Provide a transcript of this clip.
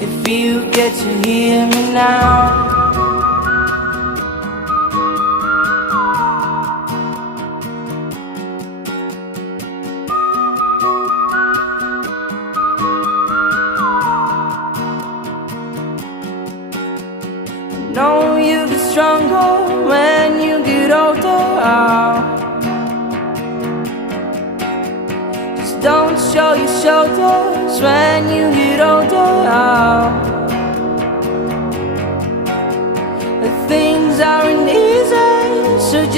if you get to hear me now. Know you get stronger when you get older. Just don't show your shoulders when you get older. The things are in